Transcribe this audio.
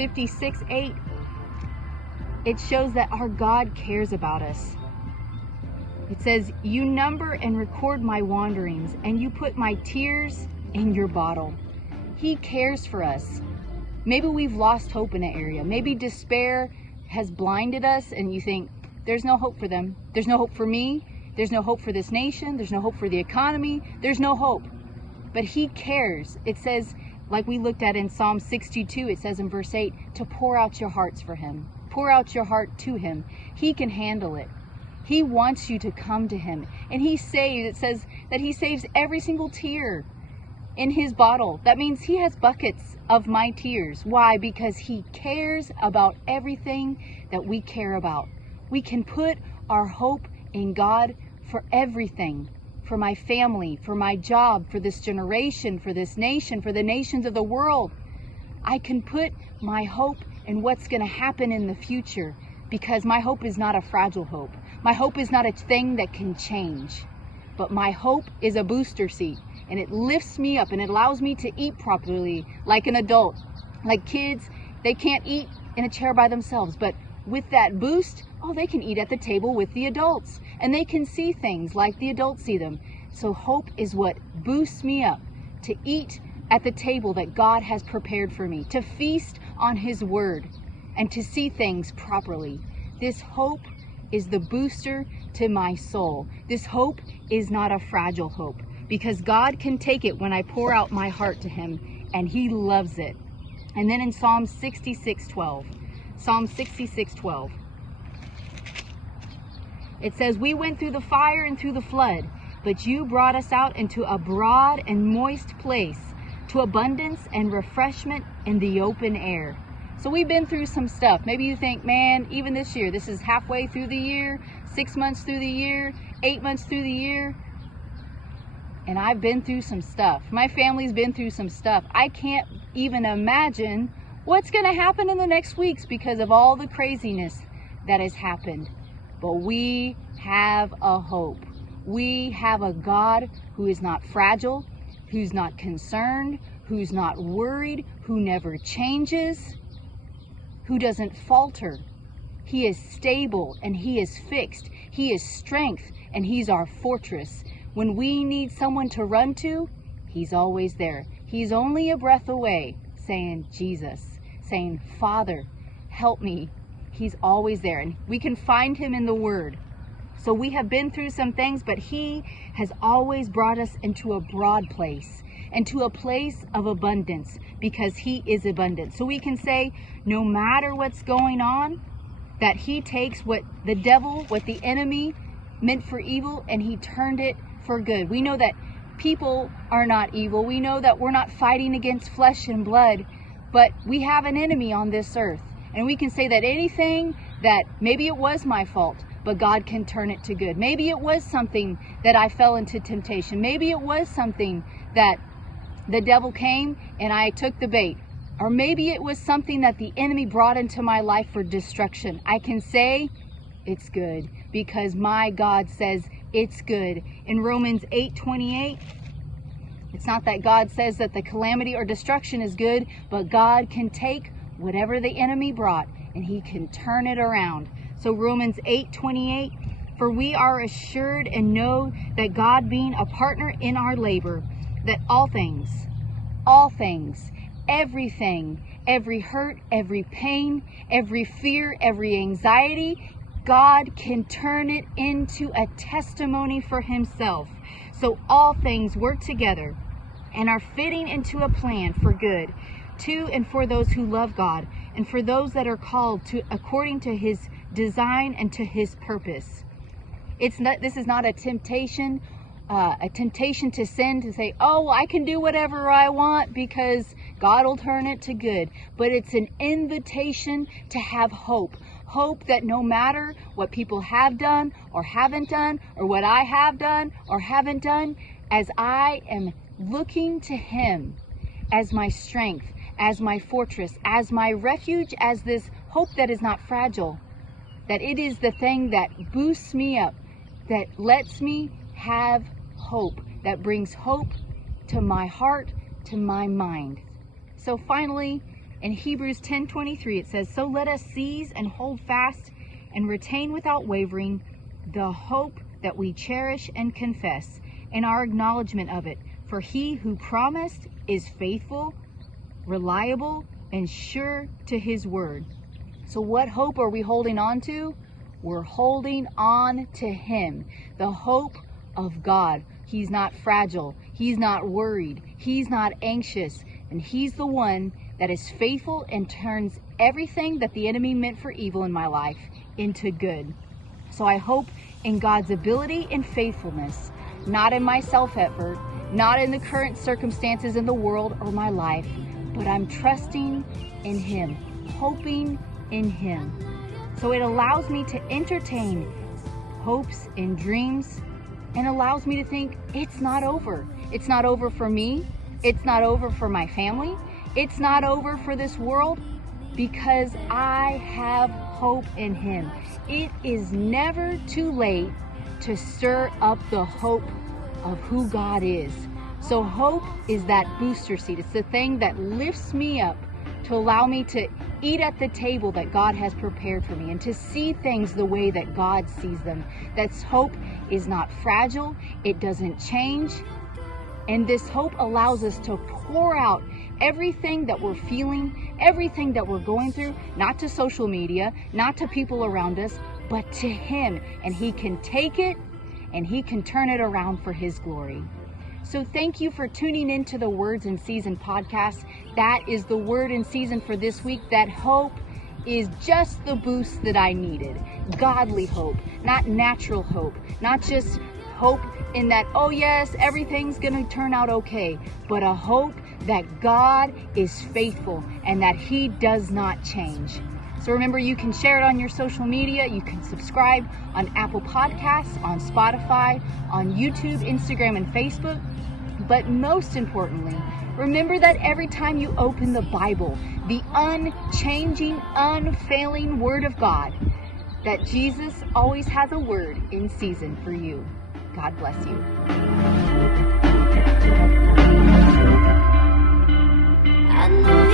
56:8, it shows that our God cares about us. It says, "You number and record my wanderings, and you put my tears in your bottle." He cares for us. Maybe we've lost hope in an area. Maybe despair has blinded us and you think, there's no hope for them. There's no hope for me. There's no hope for this nation. There's no hope for the economy. There's no hope. But he cares. It says, like we looked at in Psalm 62, it says in verse 8, to pour out your hearts for him. Pour out your heart to him. He can handle it. He wants you to come to him. And it says that he saves every single tear in his bottle. That means he has buckets of my tears. Why? Because he cares about everything that we care about. We can put our hope in God for everything. For my family, for my job, for this generation, for this nation, for the nations of the world. I can put my hope in what's going to happen in the future, because my hope is not a fragile hope. My hope is not a thing that can change, but my hope is a booster seat, and it lifts me up and it allows me to eat properly like an adult. Like kids, they can't eat in a chair by themselves, but with that boost, they can eat at the table with the adults, and they can see things like the adults see them. So hope is what boosts me up to eat at the table that God has prepared for me, to feast on his word, and to see things properly. This hope is the booster to my soul. This hope is not a fragile hope, because God can take it when I pour out my heart to him, and he loves it. And then in Psalm 66:12, it says, "We went through the fire and through the flood, but you brought us out into a broad and moist place, to abundance and refreshment in the open air." So we've been through some stuff. Maybe you think, man, even this year, this is halfway through the year, 6 months through the year, 8 months through the year, and I've been through some stuff. My family's been through some stuff. I can't even imagine what's going to happen in the next weeks because of all the craziness that has happened. But we have a hope. We have a God who is not fragile, who's not concerned, who's not worried, who never changes, who doesn't falter. He is stable and he is fixed. He is strength and he's our fortress. When we need someone to run to, he's always there. He's only a breath away, saying, Jesus, saying, Father, help me. He's always there, and we can find him in the Word. So we have been through some things, but he has always brought us into a broad place, into a place of abundance, because he is abundant. So we can say, no matter what's going on, that he takes what the devil, what the enemy meant for evil, and he turned it for good. We know that people are not evil. We know that we're not fighting against flesh and blood, but we have an enemy on this earth. And we can say that anything that maybe it was my fault, but God can turn it to good. Maybe it was something that I fell into temptation. Maybe it was something that the devil came and I took the bait. Or maybe it was something that the enemy brought into my life for destruction. I can say it's good because my God says it's good. In Romans 8:28, it's not that God says that the calamity or destruction is good, but God can take whatever the enemy brought and he can turn it around. So Romans 8:28, for we are assured and know that God being a partner in our labor, that all things, everything, every hurt, every pain, every fear, every anxiety, God can turn it into a testimony for himself. So all things work together and are fitting into a plan for good, to and for those who love God, and for those that are called to according to his design and to his purpose. This is not a temptation to sin, to say, oh, I can do whatever I want because God will turn it to good. But it's an invitation to have hope. Hope that no matter what people have done or haven't done, or what I have done or haven't done, as I am looking to him as my strength, as my fortress, as my refuge, as this hope that is not fragile, that it is the thing that boosts me up, that lets me have hope, that brings hope to my heart, to my mind. So finally, In Hebrews 10:23 it says, "So let us seize and hold fast and retain without wavering the hope that we cherish and confess, in our acknowledgement of it. For he who promised is faithful, reliable, and sure to his word." So what hope are we holding on to? We're holding on to him, the hope of God. He's not fragile. He's not worried. He's not anxious. And he's the one that is faithful and turns everything that the enemy meant for evil in my life into good. So I hope in God's ability and faithfulness, not in my self-effort, not in the current circumstances in the world or my life, but I'm trusting in him, hoping in him. So it allows me to entertain hopes and dreams, and allows me to think it's not over. It's not over for me. It's not over for my family. It's not over for this world, because I have hope in him. It is never too late to stir up the hope of who God is. So hope is that booster seat. It's the thing that lifts me up to allow me to eat at the table that God has prepared for me and to see things the way that God sees them. That's hope is not fragile. It doesn't change. And this hope allows us to pour out everything that we're feeling, everything that we're going through, not to social media, not to people around us, but to him. And he can take it and he can turn it around for his glory. So thank you for tuning into the Words in Season podcast. That is the word in season for this week. That hope is just the boost that I needed. Godly hope, not natural hope, not just hope in that, oh yes, everything's going to turn out okay, but a hope that God is faithful and that he does not change. So remember, you can share it on your social media. You can subscribe on Apple Podcasts, on Spotify, on YouTube, Instagram, and Facebook. But most importantly, remember that every time you open the Bible, the unchanging, unfailing Word of God, that Jesus always has a word in season for you. God bless you. I know